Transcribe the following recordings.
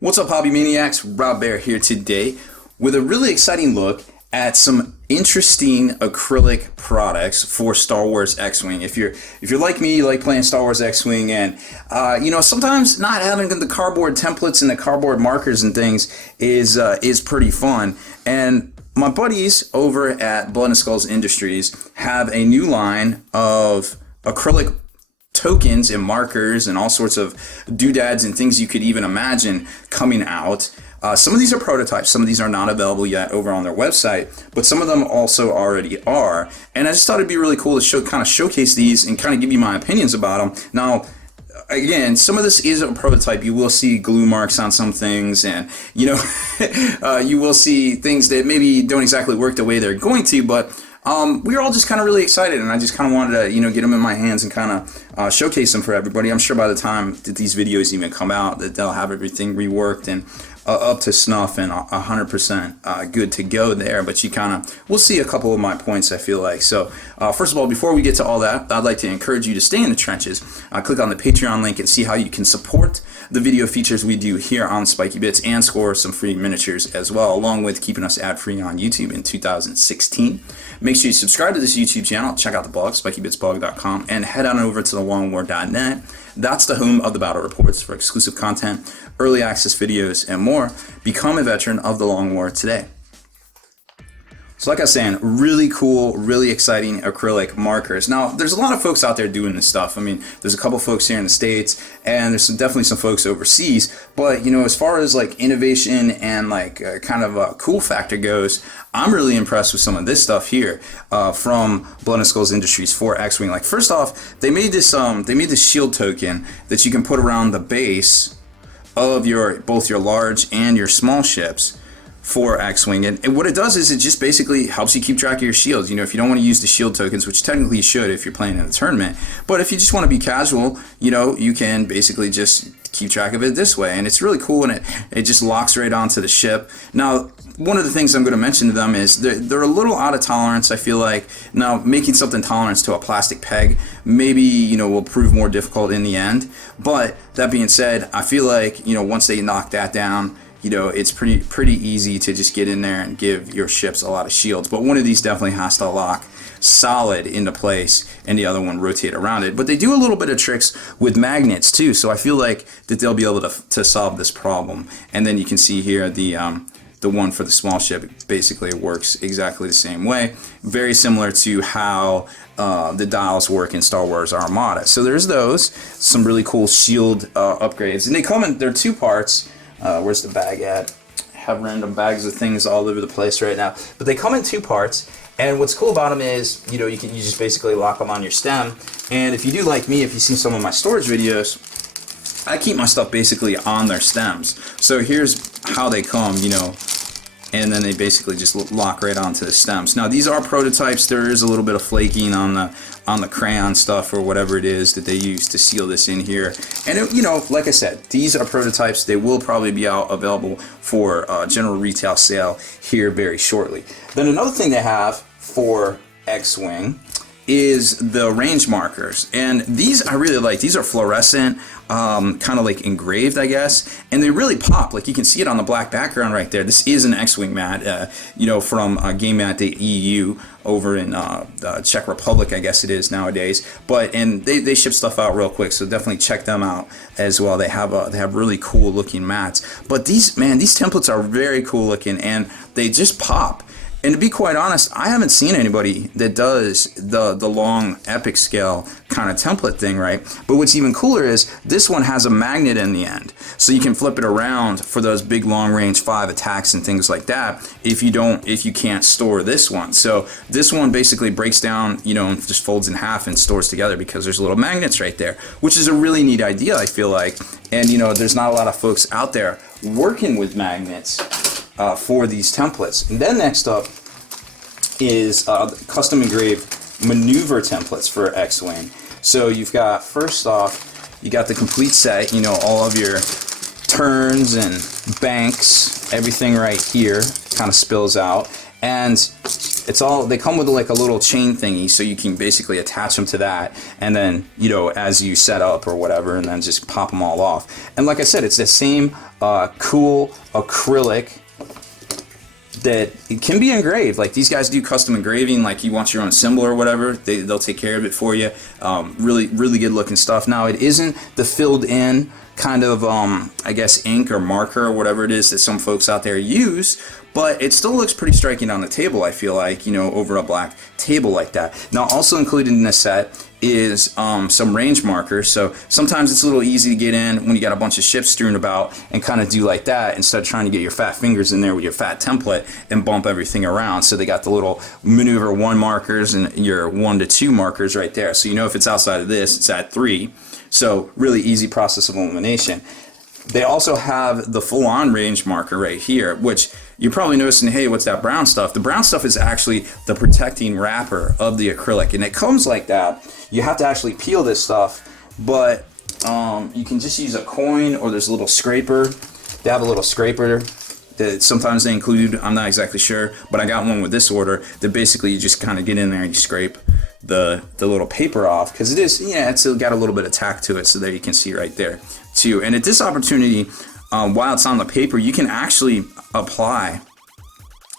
What's up, hobby maniacs? Rob Bear here today with a really exciting look at some interesting acrylic products for Star Wars X-Wing. If you're like me, you like playing Star Wars X-Wing, and sometimes not having the cardboard templates and the cardboard markers and things is pretty fun. And my buddies over at Blood and Skulls Industries have a new line of acrylic tokens and markers and all sorts of doodads and things you could even imagine coming out. Some of these are prototypes, some of these are not available yet over on their website, but some of them also already are. And I just thought it'd be really cool to kind of showcase these and kind of give you my opinions about them. Now, again, some of this is a prototype. You will see glue marks on some things, and you will see things that maybe don't exactly work the way they're going to, but we were all just kind of really excited, and I just kind of wanted to, get them in my hands and kind of showcase them for everybody. I'm sure by the time that these videos even come out, that they'll have everything reworked and up to snuff and 100% good to go there. But we'll see a couple of my points, I feel like. So first of all, before we get to all that, I'd like to encourage you to stay in the trenches. Click on the Patreon link and see how you can support the video features we do here on Spiky Bits and score some free miniatures as well, along with keeping us ad-free on YouTube in 2016. Make sure you subscribe to this YouTube channel, check out the blog, spikybitsblog.com, and head on over to thelongwar.net. That's the home of the battle reports for exclusive content, early access videos, and more. Become a veteran of the Long War today. So like I was saying, really cool, really exciting acrylic markers. Now, there's a lot of folks out there doing this stuff. I mean, there's a couple folks here in the States, and there's definitely some folks overseas. But, as far as like innovation and like kind of a cool factor goes, I'm really impressed with some of this stuff here from Blood and Skulls Industries for X-Wing. Like, first off, they made this shield token that you can put around the base of both your large and your small ships for X-Wing, and what it does is it just basically helps you keep track of your shields. If you don't want to use the shield tokens, which technically you should if you're playing in a tournament, but if you just want to be casual, you can basically just keep track of it this way, and it's really cool, and it just locks right onto the ship. Now, one of the things I'm going to mention to them is they're a little out of tolerance, I feel like. Now, making something tolerance to a plastic peg maybe, will prove more difficult in the end, but that being said, I feel like, once they knock that down, it's pretty easy to just get in there and give your ships a lot of shields. But one of these definitely has to lock solid into place, and the other one rotate around it. But they do a little bit of tricks with magnets too, so I feel like that they'll be able to solve this problem. And then you can see here the one for the small ship basically works exactly the same way, very similar to how the dials work in Star Wars Armada. So there's some really cool shield upgrades, and they're two parts. Where's the bag at? I have random bags of things all over the place right now. But they come in two parts, and what's cool about them is, you just basically lock them on your stem. And if you do like me, if you've seen some of my storage videos, I keep my stuff basically on their stems. So here's how they come, and then they basically just lock right onto the stems. Now, these are prototypes. There is a little bit of flaking on the crayon stuff or whatever it is that they use to seal this in here. And like I said, these are prototypes. They will probably be available for general retail sale here very shortly. Then another thing they have for X-Wing is the range markers, and these I really like. These are fluorescent, kind of like engraved, I guess, and they really pop. Like, you can see it on the black background right there. This is an X-Wing mat, from Game Mat the EU over in the Czech Republic, I guess it is nowadays. And they ship stuff out real quick, so definitely check them out as well. They have really cool looking mats. But these templates are very cool looking, and they just pop. And to be quite honest, I haven't seen anybody that does the long epic scale kind of template thing, right? But what's even cooler is this one has a magnet in the end, so you can flip it around for those big long range 5 attacks and things like that if you can't store this one. So this one basically breaks down, and just folds in half and stores together because there's little magnets right there, which is a really neat idea, I feel like. And there's not a lot of folks out there working with magnets for these templates. And then next up is custom engraved maneuver templates for X-Wing. So you've got, first off, you got the complete set, all of your turns and banks, everything right here kind of spills out. And it's all, they come with like a little chain thingy, so you can basically attach them to that, and then, you know, as you set up or whatever, and then just pop them all off. And like I said, it's the same cool acrylic that it can be engraved. Like these guys do custom engraving, like you want your own symbol or whatever, they'll take care of it for you. Really good looking stuff. Now it isn't the filled in kind of I guess ink or marker or whatever it is that some folks out there use, but it still looks pretty striking on the table, I feel like, you know, over a black table like that. Now also included in this set is some range markers, so sometimes it's a little easy to get in when you got a bunch of ships strewn about and kind of do like that instead of trying to get your fat fingers in there with your fat template and bump everything around. So they got the little maneuver 1 markers and your 1 to 2 markers right there, so you know if it's outside of this, it's at 3. So really easy process of elimination. They also have the full-on range marker right here, which you're probably noticing, hey, what's that brown stuff? The brown stuff is actually the protecting wrapper of the acrylic, and it comes like that. You have to actually peel this stuff, but you can just use a coin, or there's a little scraper. They have a little scraper that sometimes they include, I'm not exactly sure, but I got one with this order that basically you just kind of get in there and you scrape the little paper off, because it is, yeah, it's got a little bit of tack to it, so there you can see right there too. And at this opportunity, while it's on the paper, you can actually apply,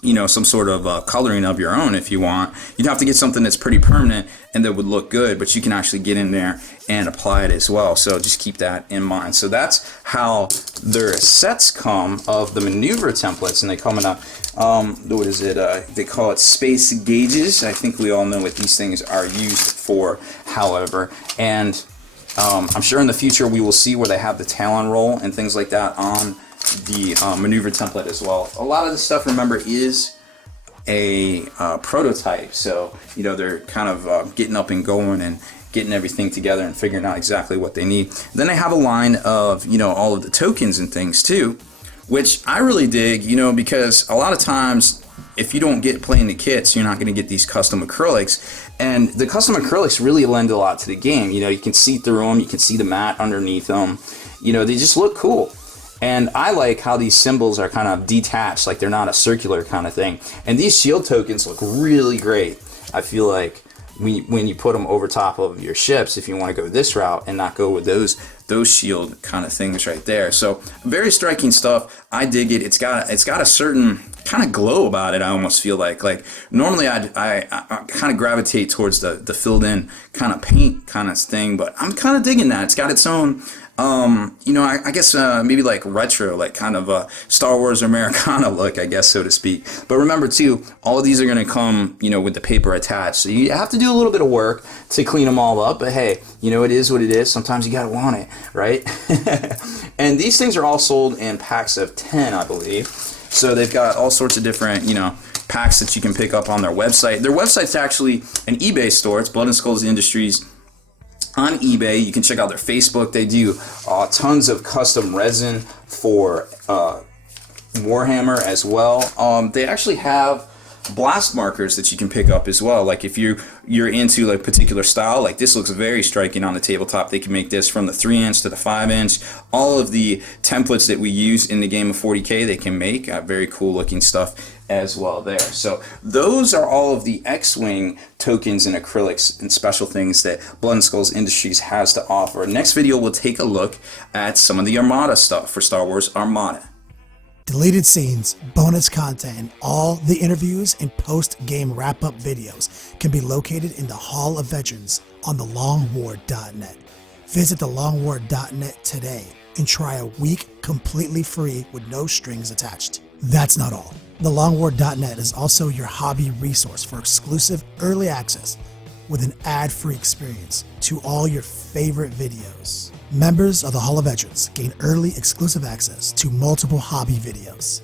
you know, some sort of coloring of your own if you want. You'd have to get something that's pretty permanent and that would look good, but you can actually get in there and apply it as well. So just keep that in mind. So that's how their sets come of the maneuver templates, and they come in a what is it? They call it space gauges. I think we all know what these things are used for, however, and I'm sure in the future we will see where they have the talon roll and things like that on the maneuver template as well. A lot of this stuff, remember, is a prototype, so you know they're kind of getting up and going and getting everything together and figuring out exactly what they need. Then they have a line of, you know, all of the tokens and things too, which I really dig, you know, because a lot of times if you don't get playing the kits, you're not going to get these custom acrylics, and the custom acrylics really lend a lot to the game. You know, you can see through them, you can see the mat underneath them, you know, they just look cool. And I like how these symbols are kind of detached, like they're not a circular kind of thing. And these shield tokens look really great. I feel like when you put them over top of your ships, if you want to go this route and not go with those shield kind of things right there. So very striking stuff. I dig it. It's got a certain kind of glow about it. I almost feel like normally I kind of gravitate towards the filled in kind of paint kind of thing, but I'm kind of digging that. It's got its own you know, I guess maybe like retro, like kind of a Star Wars Americana look, I guess, so to speak. But remember too, all of these are going to come, you know, with the paper attached. So you have to do a little bit of work to clean them all up. But hey, you know, it is what it is. Sometimes you got to want it, right? And these things are all sold in packs of 10, I believe. So they've got all sorts of different, you know, packs that you can pick up on their website. Their website's actually an eBay store. It's Blood and Skulls Industries on eBay. You can check out their Facebook. They do tons of custom resin for Warhammer as well. They actually have blast markers that you can pick up as well. Like if you're into like particular style, like this looks very striking on the tabletop. They can make this from the 3-inch to the 5-inch. All of the templates that we use in the game of 40K, they can make very cool looking stuff as well there. So those are all of the X-Wing tokens and acrylics and special things that Blood and Skulls Industries has to offer. Next video, we'll take a look at some of the Armada stuff for Star Wars Armada. Deleted scenes, bonus content, and all the interviews and post-game wrap-up videos can be located in the Hall of Veterans on thelongwar.net. Visit thelongwar.net today and try a week completely free with no strings attached. That's not all. Thelongwar.net is also your hobby resource for exclusive early access with an ad-free experience to all your favorite videos. Members of the Hall of Veterans gain early exclusive access to multiple hobby videos,